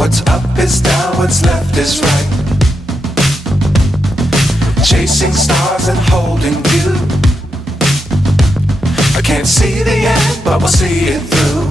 What's up is down, what's left is right. Chasing stars and holding you. I can't see the end, but we'll see it through.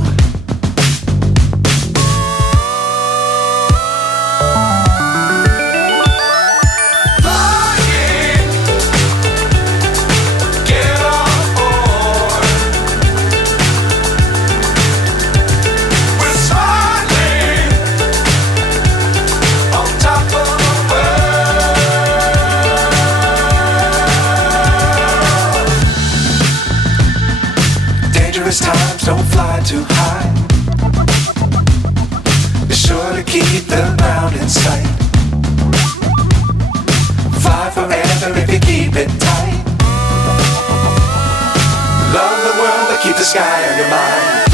Dangerous times, don't fly too high. Be sure to keep the ground in sight. Fly forever if you keep it tight. Love the world, but keep the sky on your mind.